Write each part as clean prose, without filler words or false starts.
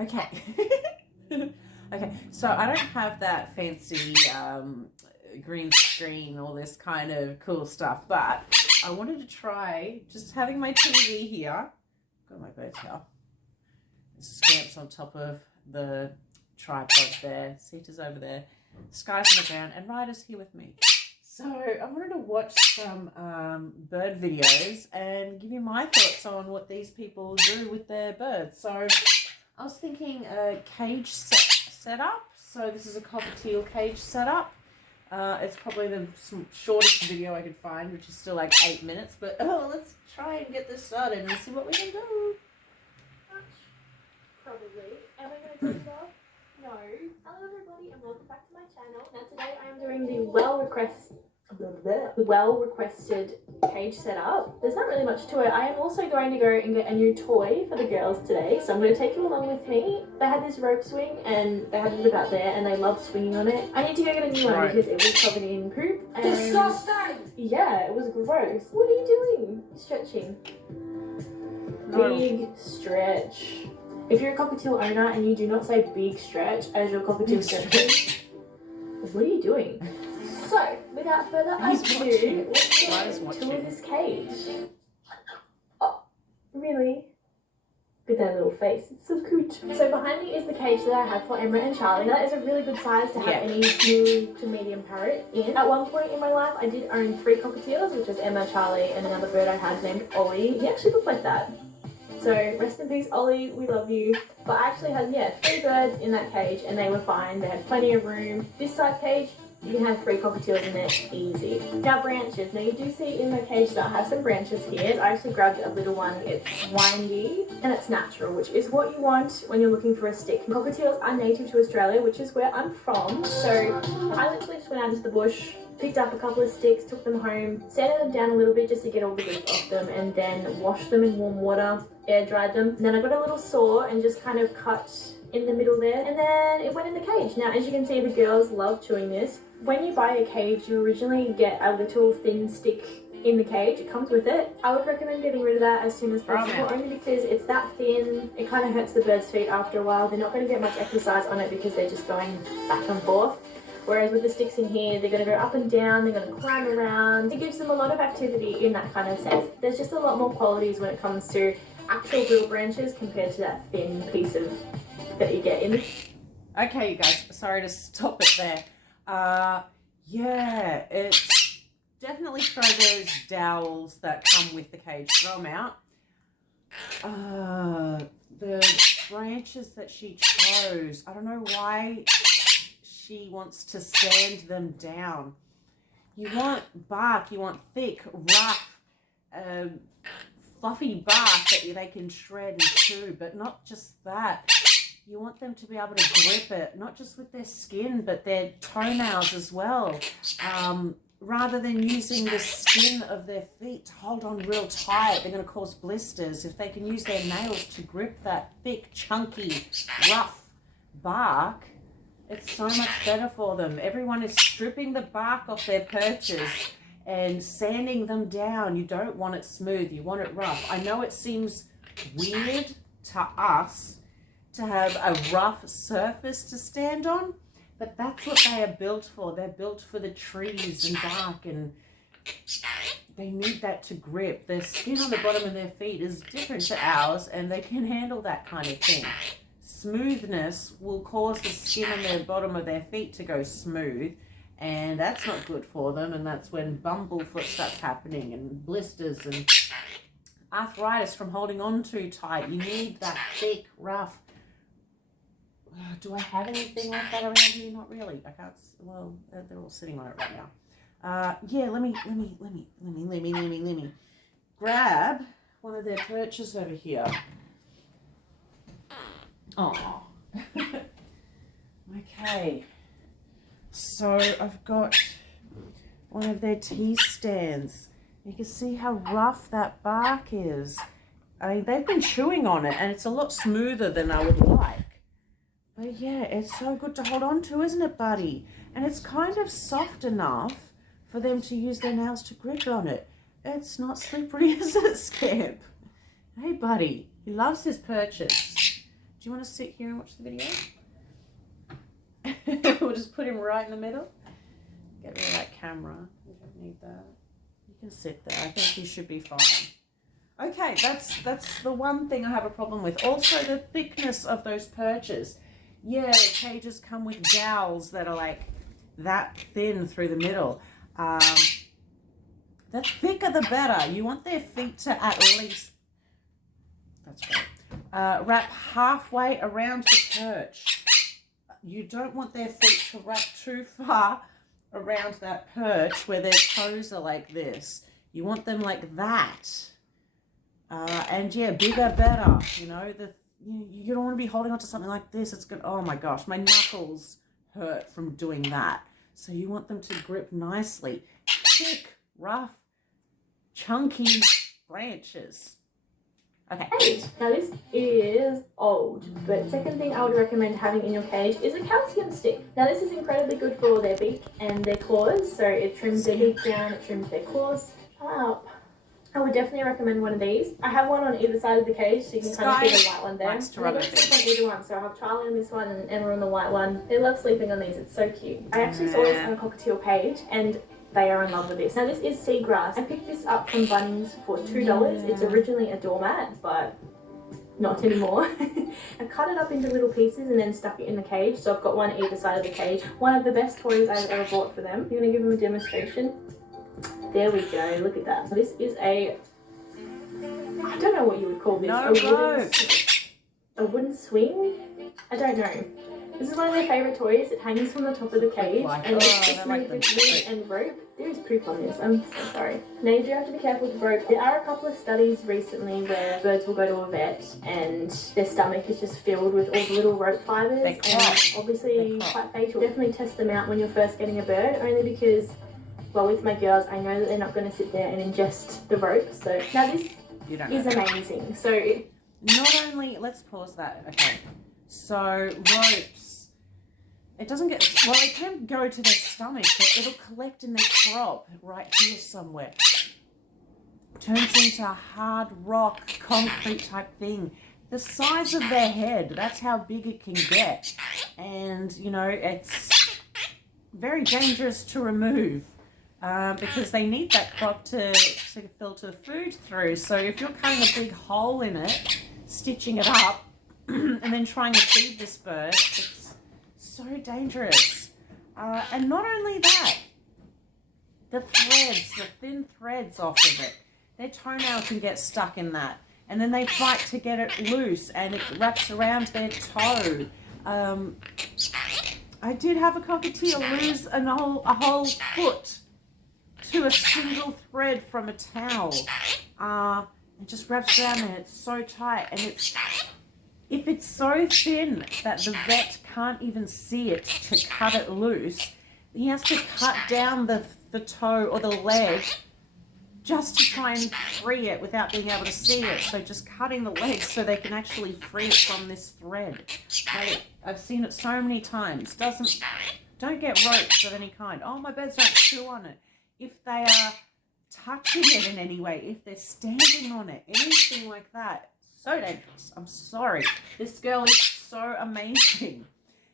Okay. Okay, so I don't have that fancy green screen, all this kind of cool stuff, but I wanted to try just having my TV here. Got my bird here. Scamps on top of the tripod there. Sita's over there. Sky's on the ground, and Ryder's here with me. So I wanted to watch some bird videos and give you my thoughts on what these people do with their birds. So I was thinking a cage setup. So this is a cockatiel cage setup. It's probably the shortest video I could find, which is still like 8 minutes. But let's try and get this started and see what we can do. Probably. Am I going to turn it off? No. Hello everybody and welcome back to my channel. Now today I am doing the well-requested cage setup. There's not really much to it. I am also going to go and get a new toy for the girls today, so I'm going to take you along with me. They had this rope swing and they had it about there and they loved swinging on it. I need to go get a new one because it was covered in poop. And disgusting! Yeah, it was gross. What are you doing? Stretching. Big stretch. If you're a cockatiel owner and you do not say big stretch as your cockatiel stretches, what are you doing? So, without further ado, let's get to this cage. Oh, really? With that little face, it's so cute. So behind me is the cage that I have for Emma and Charlie. That is a really good size to have any small to medium parrot in. At one point in my life, I did own 3 cockatiels, which was Emma, Charlie, and another bird I had named Ollie. He actually looked like that. So rest in peace, Ollie, we love you. But I actually had, 3 birds in that cage and they were fine. They had plenty of room. This size cage, you can have 3 cockatiels in there, easy. Now branches. Now you do see in the cage that I have some branches here. I actually grabbed a little one. It's windy and it's natural, which is what you want when you're looking for a stick. Cockatiels are native to Australia, which is where I'm from. So I literally just went out into the bush, picked up a couple of sticks, took them home, sanded them down a little bit just to get all the leaf off them, and then washed them in warm water, air dried them. And then I got a little saw and just kind of cut in the middle there, and then it went in the cage. Now, as you can see, the girls love chewing this. When you buy a cage, you originally get a little thin stick in the cage. It comes with it. I would recommend getting rid of that as soon as possible, only because it's that thin. It kind of hurts the bird's feet after a while. They're not going to get much exercise on it because they're just going back and forth. Whereas with the sticks in here, they're going to go up and down, they're going to climb around. It gives them a lot of activity in that kind of sense. There's just a lot more qualities when it comes to actual real branches compared to that thin piece of that you get in. Okay, you guys, sorry to stop it there. Yeah, it's definitely throw those dowels that come with the cage, throw them out. The branches that she chose, I don't know why she wants to sand them down. You want bark, you want thick, rough, fluffy bark that they can shred and chew, but not just that. You want them to be able to grip it, not just with their skin, but their toenails as well. Rather than using the skin of their feet to hold on real tight, they're going to cause blisters. If they can use their nails to grip that thick, chunky, rough bark, it's so much better for them. Everyone is stripping the bark off their perches and sanding them down. You don't want it smooth, you want it rough. I know it seems weird to us to have a rough surface to stand on, but that's what they are built for. They're built for the trees and bark, and they need that to grip. Their skin on the bottom of their feet is different to ours, and they can handle that kind of thing. Smoothness will cause the skin on the bottom of their feet to go smooth, and that's not good for them, and that's when bumblefoot starts happening and blisters and arthritis from holding on too tight. You need that thick, rough. Do I have anything like that around here? Not really. I can't. Well, they're all sitting on it right now. Yeah. Let me grab one of their perches over here. Oh. Okay. So I've got one of their tea stands. You can see how rough that bark is. I mean, they've been chewing on it, and it's a lot smoother than I would like. But yeah, it's so good to hold on to, isn't it, buddy? And it's kind of soft enough for them to use their nails to grip on it. It's not slippery, is it, Scamp? Hey, buddy. He loves his perches. you want to sit here and watch the video? We'll just put him right in the middle. Get rid of that camera. We don't need that. You can sit there. I think he should be fine. Okay, that's the one thing I have a problem with. Also, the thickness of those perches. Yeah, cages come with dowels that are like that thin through the middle. The thicker the better. You want their feet to at least, that's great, wrap halfway around the perch. You don't want their feet to wrap too far around that perch where their toes are like this. You want them like that. And yeah, bigger, better. You know, you don't want to be holding onto something like this. It's good. Oh my gosh, my knuckles hurt from doing that. So you want them to grip nicely. Thick, rough, chunky branches. Okay. Now this is old, but second thing I would recommend having in your cage is a calcium stick. Now this is incredibly good for their beak and their claws, so it trims their beak down, it trims their claws up. I would definitely recommend one of these. I have one on either side of the cage, so you can kind of see the white one there. Likes to rub I sleep on either one, so I have Charlie on this one and Emma on the white one. They love sleeping on these, it's so cute. I actually saw this on a cockatiel page, and they are in love with this. Now this is seagrass. I picked this up from Bunnings for $2. It's originally a doormat, but not anymore. I cut it up into little pieces and then stuck it in the cage. So I've got one either side of the cage. One of the best toys I've ever bought for them. You're gonna give them a demonstration. There we go, look at that. This is I don't know what you would call this. A wooden swing? I don't know. This is one of their favourite toys. It hangs from the top of the cage and it's just made with wood and rope. There is poop on this, I'm so sorry. Now you do have to be careful with the rope. There are a couple of studies recently where birds will go to a vet and their stomach is just filled with all the little rope fibres and obviously quite fatal. Definitely test them out when you're first getting a bird, only because, well, with my girls, I know that they're not going to sit there and ingest the rope. So now this is amazing. So not only, let's pause that. Okay. So ropes, it doesn't get, well, it can go to their stomach, but it'll collect in their crop right here somewhere. Turns into a hard rock, concrete type thing. The size of their head, that's how big it can get. And, you know, it's very dangerous to remove because they need that crop to filter food through. So if you're cutting a big hole in it, stitching it up, and then trying to feed this bird, it's so dangerous. And not only that, the threads, the thin threads off of it, their toenail can get stuck in that. And then they fight to get it loose and it wraps around their toe. I did have a cockatiel lose a whole foot to a single thread from a towel. It just wraps around there. It's so tight, and if it's so thin that the vet can't even see it to cut it loose, he has to cut down the toe or the leg just to try and free it without being able to see it. So just cutting the legs so they can actually free it from this thread. I've seen it so many times. Don't get ropes of any kind. Oh, my birds don't chew on it. If they are touching it in any way, if they're standing on it, anything like that, so dangerous. I'm sorry. This girl is so amazing.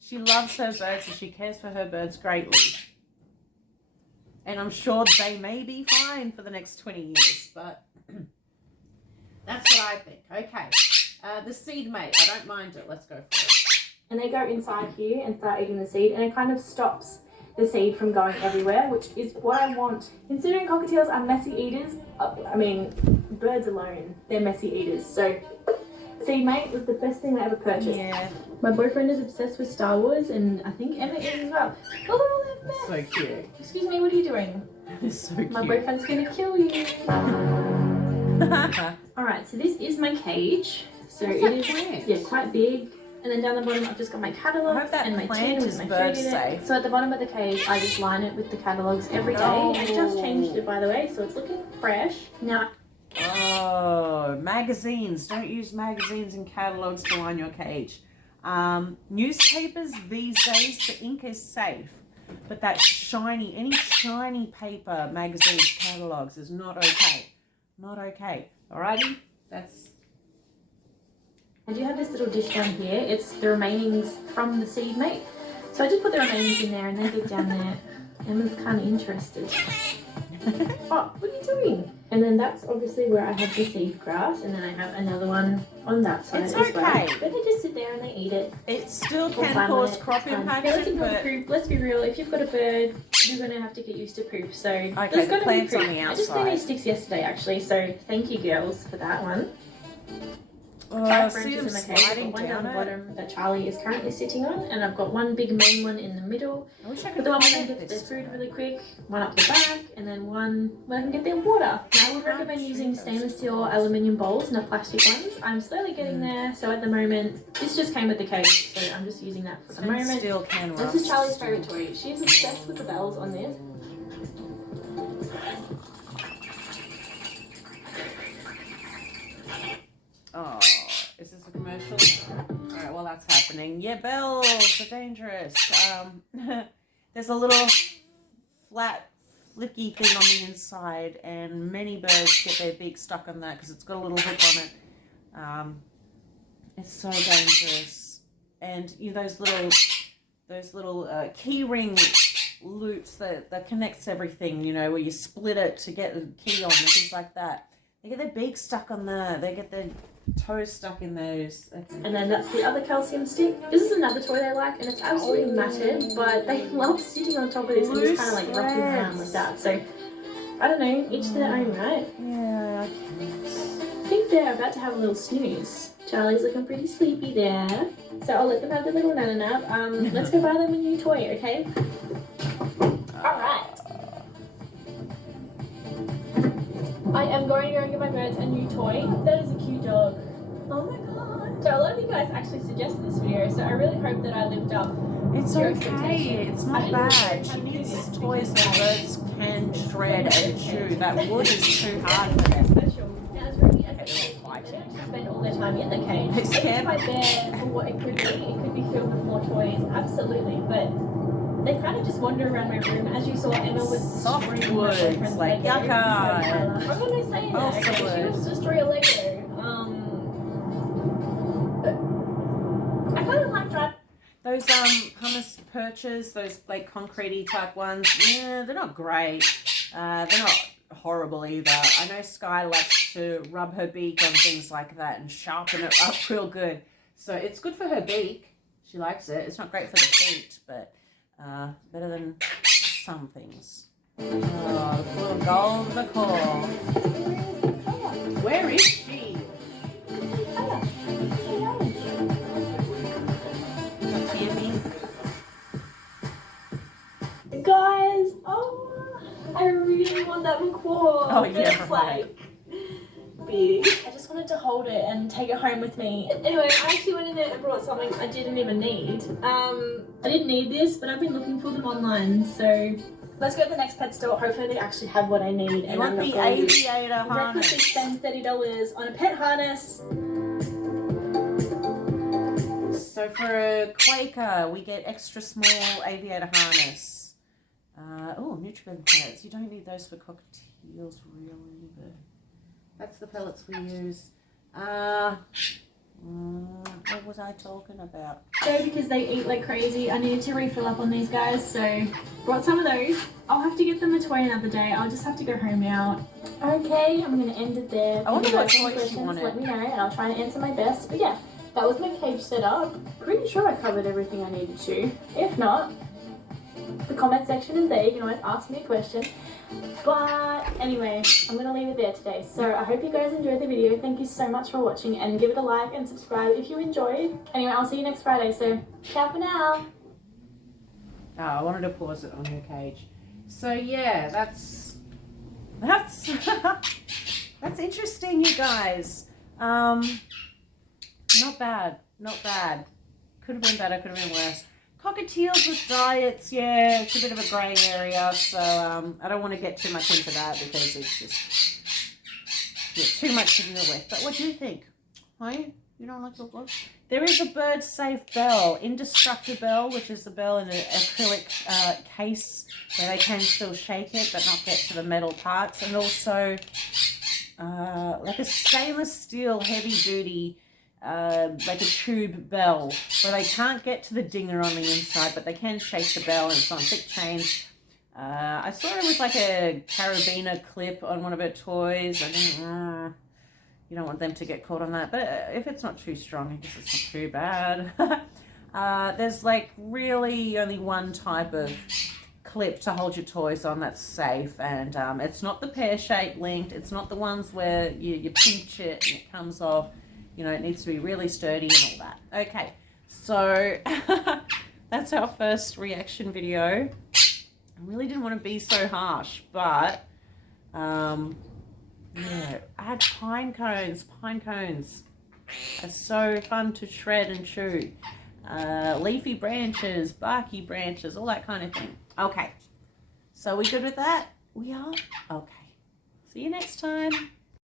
She loves her birds and she cares for her birds greatly. And I'm sure they may be fine for the next 20 years, but that's what I think. Okay. The seed mate, I don't mind it. Let's go for it. And they go inside here and start eating the seed, and it kind of stops the seed from going everywhere, which is what I want. Considering cockatiels are messy eaters, I mean, birds alone, they're messy eaters. So, seed mate was the best thing I ever purchased. Yeah. My boyfriend is obsessed with Star Wars, and I think Emma is as well. Oh, that's so cute. Excuse me, what are you doing? It's so cute. My boyfriend's gonna kill you. Alright, so this is my cage. So it is quite big. And then down the bottom, I've just got my catalogues and my tin with my food in it. So at the bottom of the cage, I just line it with the catalogues every day. And I just changed it, by the way, so it's looking fresh. Now, magazines. Don't use magazines and catalogues to line your cage. Newspapers these days, the ink is safe. But that any shiny paper, magazines, catalogues is not okay. Not okay. Alrighty? I do have this little dish down here. It's the remainings from the seed mate. So I just put the remainings in there and then dig down there. Emma's kind of interested. Oh, what are you doing? And then that's obviously where I have the seed grass, and then I have another one on that side It's as okay. well. But they just sit there and they eat it. It still can cause crop impaction, but poop. Let's be real. If you've got a bird, you're going to have to get used to poop. So okay, there's the going to be plants poop. on the I just cleaned outside. these sticks yesterday, actually. So thank you, girls, for that one. See them sliding one down the down it. bottom that Charlie is currently sitting on, and I've got one big main one in the middle. I wish I But could the one where find they get their this. food really quick, one up the back, and then one where I can get their water. Now, I would recommend using stainless steel or aluminium bowls, not plastic ones. I'm slowly getting there, so at the moment, this just came with the cage, so I'm just using that for the moment. Steel can This is Charlie's favourite toy. She's obsessed with the bells on this. Oh, is this a commercial? Alright, well that's happening. Yeah, bells are dangerous. There's a little flat, flicky thing on the inside, and many birds get their beak stuck on that because it's got a little hook on it. It's so dangerous. And you know those little key ring loops that connects everything, you know, where you split it to get the key on and things like that. They get their beak stuck on there. They get their toes stuck in those. And then that's the other calcium stick. This is another toy they like, and it's absolutely matted, but they love sitting on top of this and just kind of like rocking around like that. So, I don't know, each to their own, right? Yeah, I think they're about to have a little snooze. Charlie's looking pretty sleepy there. So I'll let them have their little nana nap. Let's go buy them a new toy, okay? Alright. I am going to go and get my birds a new toy. That is a cute dog. Oh my god. So a lot of you guys actually suggested this video, so I really hope that I lived up. it's Your okay. expectations. It's not bad. She needs toys that birds can shred and chew. That wood is too hard for them. Special. Now it's really They're all they fighting. don't spend all their time in the cage. It's It's right there for what it could be. It could be filled with more toys, absolutely, but they kind of just wander around my room. As you saw, Emma was Softwoods, destroying my boyfriend's like Lego. yucca. I'm not saying that. Balsa Okay? She wood. wants to destroy a Lego. I kind of like that. Those hummus perches, those like concretey type ones, yeah, they're not great. They're not horrible either. I know Sky likes to rub her beak on things like that and sharpen it up real good. So it's good for her beak. She likes it. It's not great for the feet, but better than some things. Oh, the little gold of the core. Where is she? Not here, me. Guys, oh, I really want that macaw. Oh, But yeah, it's like big. I just wanted to hold it and take it home with me. Anyway, I actually went in there and brought something I didn't even need. I didn't need this, but I've been looking for them online, so let's go to the next pet store. Hopefully they actually have what I need. You want the aviator harness? Recklessly spend $30 on a pet harness. So for a Quaker, we get extra small aviator harness. Oh, Nutribed pellets. You don't need those for cockatiels, really, but that's the pellets we use. What was I talking about? So because they eat like crazy, I needed to refill up on these guys, so brought some of those. I'll have to get them a toy another day. I'll just have to go home now. Okay, I'm gonna end it there. I wonder If you what guys have any toys she questions, wanted. let me know and I'll try and answer my best. But yeah, that was my cage set up. Pretty sure I covered everything I needed to. If not, the comment section is there. You can always ask me a question. But anyway, I'm going to leave it there today. So I hope you guys enjoyed the video. Thank you so much for watching, and give it a like and subscribe if you enjoyed. Anyway, I'll see you next Friday. So ciao for now. Oh, I wanted to pause it on her cage. So yeah, that's that's interesting, you guys. Not bad. Could have been better, could have been worse. Cockatiels with diets, yeah, it's a bit of a grey area, so I don't want to get too much into that because it's just too much to deal with. But what do you think? Hey? You don't like your blog? There is a bird safe bell, indestructible bell, which is a bell in an acrylic case where they can still shake it but not get to the metal parts, and also like a stainless steel heavy duty like a tube bell where they can't get to the dinger on the inside, but they can shake the bell, and it's on thick chains. I saw her with like a carabiner clip on one of her toys. I didn't, you don't want them to get caught on that, but if it's not too strong, I guess it's not too bad. There's like really only one type of clip to hold your toys on that's safe, and it's not the pear-shaped linked, it's not the ones where you pinch it and it comes off. You know, it needs to be really sturdy and all that. Okay, so that's our first reaction video. I really didn't want to be so harsh, but yeah, add pine cones. Pine cones are so fun to shred and chew. Leafy branches, barky branches, all that kind of thing. Okay, so we good with that? We are? Okay. See you next time.